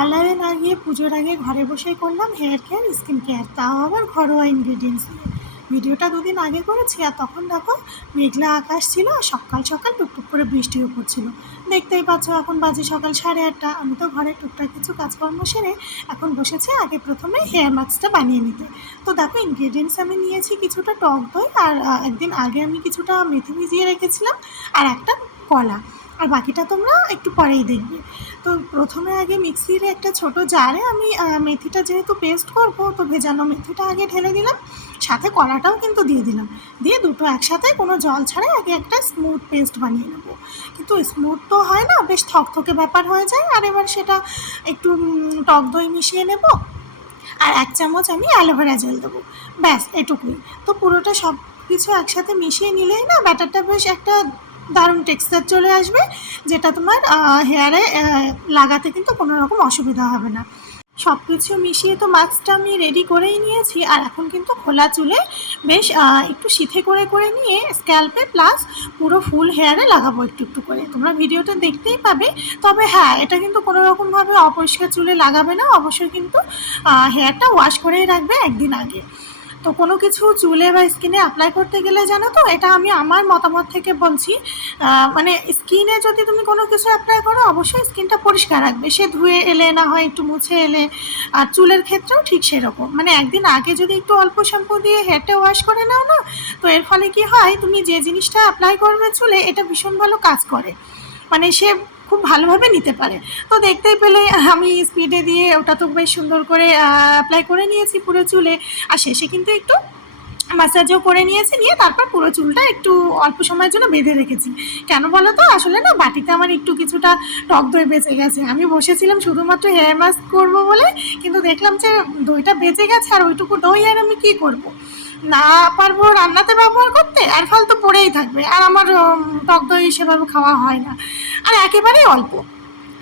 পার্লারে না গিয়ে পুজোর আগে ঘরে বসেই করলাম হেয়ার কেয়ার স্কিন কেয়ার, তাও আবার ঘরোয়া ইনগ্রিডিয়েন্টস দিয়ে। ভিডিওটা 2 দিন আগে করেছি, আর তখন দেখো মেঘলা আকাশ ছিল আর সকাল সকাল টুকটুক করে বৃষ্টিও পড়ছিল। দেখতেই পাচ্ছ এখন বাজে সকাল 8:30। আমি তো ঘরে টুকটাক কিছু কাজকর্ম সেরে এখন বসেছি আগে প্রথমে হেয়ার মাস্কটা বানিয়ে নিতে। তো দেখো ইনগ্রিডিয়েন্টস আমি নিয়েছি কিছুটা টক দই, আর একদিন আগে আমি কিছুটা মেথি ভিজিয়ে রেখেছিলাম, আর একটা কলা, আর বাকিটা তোমরা একটু পরেই দেখবে। তো প্রথমে আগে মিক্সির একটা ছোট জারে আমি মেথিটা যেহেতু পেস্ট করব, তো ভেজানো মেথিটা আগে ঢেলে দিলাম, সাথে কলাটাও কিন্তু দিয়ে দিলাম। দিয়ে দুটো একসাথে কোনো জল ছাড়াই আগে একটা স্মুথ পেস্ট বানিয়ে নেব। কিন্তু স্মুথ তো হয় না, বেশ থকথকে ব্যাপার হয়ে যায়। আর এবার সেটা একটু টক দই মিশিয়ে নেব, আর 1 চামচ আমি অ্যালোভেরা জেল দেবো, ব্যাস এটুকুই। তো পুরোটা সব কিছু একসাথে মিশিয়ে নিলেই না ব্যাটারটা বেশ একটা দারুণ টেক্সচার চলে আসবে, যেটা তোমার হেয়ারে লাগাতে কিন্তু কোনো রকম অসুবিধা হবে না। সব কিছু মিশিয়ে তো মাস্কটা আমি রেডি করেই নিয়েছি, আর এখন কিন্তু খোলা চুলে বেশ একটু সিথে করে করে নিয়ে স্ক্যাল্পে প্লাস পুরো ফুল হেয়ারে লাগাবো একটু একটু করে। তোমরা ভিডিওটা দেখতেই পাবে। তবে হ্যাঁ, এটা কিন্তু কোনো রকমভাবে অপরিষ্কার চুলে লাগাবে না, অবশ্যই কিন্তু হেয়ারটা ওয়াশ করেই রাখবে একদিন আগে। তো কোনো কিছু চুলে বা স্কিনে অ্যাপ্লাই করতে গেলে জানো তো, এটা আমি আমার মতামত থেকে বলছি, মানে স্কিনে যদি তুমি কোনো কিছু অ্যাপ্লাই করো অবশ্যই স্কিনটা পরিষ্কার রাখবে, সে ধুয়ে এলে না হয় একটু মুছে এলে। আর চুলের ক্ষেত্রেও ঠিক সেরকম, মানে একদিন আগে যদি একটু অল্প শ্যাম্পু দিয়ে হেয়ারটা ওয়াশ করে নাও না, তো এর ফলে কি হয়, তুমি যে জিনিসটা অ্যাপ্লাই করবে চুলে এটা ভীষণ ভালো কাজ করে, মানে সে খুব ভালোভাবে নিতে পারে। তো দেখতেই পেলে আমি স্পিডে দিয়ে ওটা তো বেশ সুন্দর করে অ্যাপ্লাই করে নিয়েছি পুরো চুলে, আর শেষে কিন্তু একটু ম্যাসাজও করে নিয়েছি, নিয়ে তারপর পুরো চুলটা একটু অল্প সময়ের জন্য বেঁধে রেখেছি। কেন বলো তো, আসলে না বাটিতে আমার একটু কিছুটা টক দই বেঁচে গেছে। আমি বসেছিলাম শুধুমাত্র হেয়ার মাস্ক করবো বলে, কিন্তু দেখলাম যে দইটা বেঁচে গেছে, আর ওইটুকু দই আর আমি কী করবো, না পারবো রান্নাতে ব্যবহার করতে, আর ফালতু পড়েই থাকবে, আর আমার টক দই সেভাবে খাওয়া হয় না, আর একেবারেই অল্প।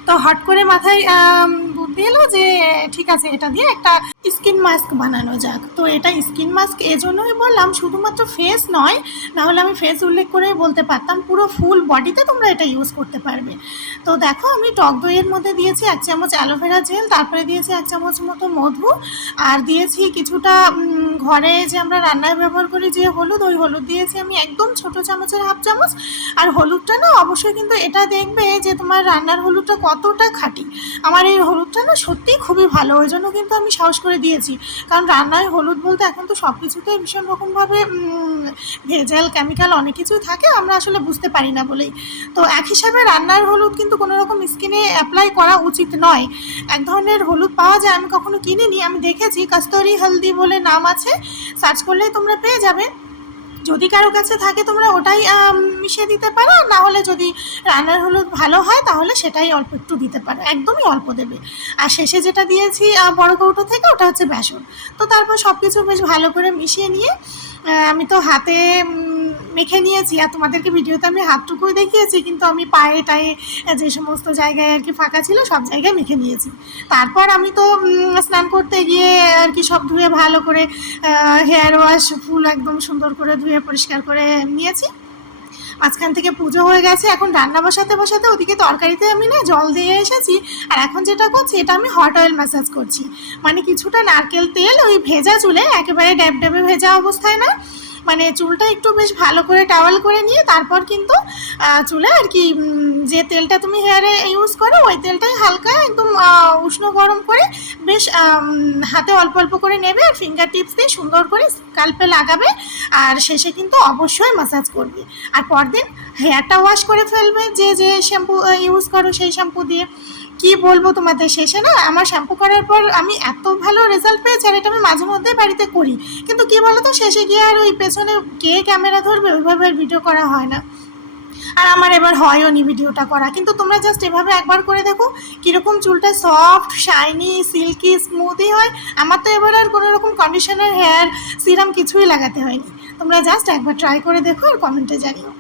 তো হট করে মাথায় বুদ্ধি এলো যে ঠিক আছে, এটা দিয়ে একটা স্কিন মাস্ক বানানো যাক। তো এটা স্কিন মাস্ক এজন্যই বললাম, শুধুমাত্র ফেস নয়, নাহলে আমি ফেস উল্লেখ করেই বলতে পারতাম, পুরো ফুল বডিতে তোমরা এটা ইউজ করতে পারবে। তো দেখো আমি টক দইয়ের মধ্যে দিয়েছি 1 চামচ অ্যালোভেরা জেল, তারপরে দিয়েছি 1 চামচ মতো মধু, আর দিয়েছি কিছুটা ঘরে যে আমরা রান্নায় ব্যবহার করি যে হলুদ, ওই হলুদ দিয়েছি আমি একদম ছোটো চামচের 1/2 চামচ। আর হলুদটা না অবশ্যই কিন্তু এটা দেখবে যে তোমার রান্নার হলুদটা কতটা খাঁটি। আমার এই হলুদটা না সত্যিই খুবই ভালো, ওই জন্য কিন্তু আমি সাহস করে দিয়েছি, কারণ রান্নায় হলুদ বলতে এখন তো সব কিছুতেই ভীষণ রকমভাবে ভেজাল কেমিক্যাল অনেক কিছুই থাকে, আমরা আসলে বুঝতে পারি না বলেই। তো এক হিসাবে রান্নার হলুদ কিন্তু কোনো রকম স্কিনে অ্যাপ্লাই করা উচিত নয়। এক ধরনের হলুদ পাওয়া যায়, আমি কখনো কিনিনি, আমি দেখেছি কস্তুরি হলদি বলে নাম আছে, সার্চ করলেই তোমরা পেয়ে যাবে। যদি কারো কাছে থাকে তোমরা ওটাই মিশিয়ে দিতে পারো, না হলে যদি রান্নার হলুদ ভালো হয় তাহলে সেটাই অল্প একটু দিতে পারো, একদমই অল্প দেবে। আর শেষে যেটা দিয়েছি বড় কৌটো থেকে, ওটা হচ্ছে বেসন। তো তারপর সব কিছু বেশ ভালো করে মিশিয়ে নিয়ে আমি তো হাতে মেখে নিয়েছি, আর তোমাদেরকে ভিডিওতে আমি হাতটুকুই দেখিয়েছি, কিন্তু আমি পায়ে টায়ে যে সমস্ত জায়গায় আর কি ফাঁকা ছিল সব জায়গায় মেখে নিয়েছি। তারপর আমি তো স্নান করতে গিয়ে আর কি সব ধুয়ে ভালো করে হেয়ার ওয়াশ ফুল একদম সুন্দর করে ধুয়ে পরিষ্কার করে নিয়েছি। মাঝখান থেকে পুজো হয়ে গেছে, এখন রান্না বসাতে বসাতে ওদিকে তরকারিতে আমি না জল দিয়ে এসেছি, আর এখন যেটা করছি এটা আমি হট অয়েল ম্যাসাজ করছি, মানে কিছুটা নারকেল তেল ওই ভেজা চুলে, একেবারে ড্যাব ড্যাবে ভেজা অবস্থায় না, মানে চুলটা একটু বেশ ভালো করে টাওয়াল করে নিয়ে তারপর কিন্তু চুলে আর কি যে তেলটা তুমি হেয়ারে ইউজ করো ওই তেলটাই হালকা একদম উষ্ণ গরম করে বেশ হাতে অল্প অল্প করে নেবে, আর ফিঙ্গার টিপস দিয়ে সুন্দর করে স্ক্যাল্পে লাগাবে, আর শেষে কিন্তু অবশ্যই ম্যাসাজ করবে। আর পরদিন হেয়ারটা ওয়াশ করে ফেলবে, যে যে শ্যাম্পু ইউজ করো সেই শ্যাম্পু দিয়ে। কি বলবো তোমাদের, শেষে না আমার শ্যাম্পু করার পর আমি এত ভালো রেজাল্ট পেয়েছি, আর এটা আমি মাঝে মধ্যেই বাড়িতে করি, কিন্তু কী বলো তো শেষে গিয়ে আর ওই পেছনে কে ক্যামেরা ধরবে ওইভাবে আর ভিডিও করা হয় না, আর আমার এবার হয়ও নি ভিডিওটা করা। কিন্তু তোমরা জাস্ট এভাবে একবার করে দেখো কীরকম চুলটা সফট শাইনি সিল্কি স্মুথই হয়। আমার তো এবার আর কোনো রকম কন্ডিশনার হেয়ার সিরাম কিছুই লাগাতে হয়নি। তোমরা জাস্ট একবার ট্রাই করে দেখো আর কমেন্টে জানিও।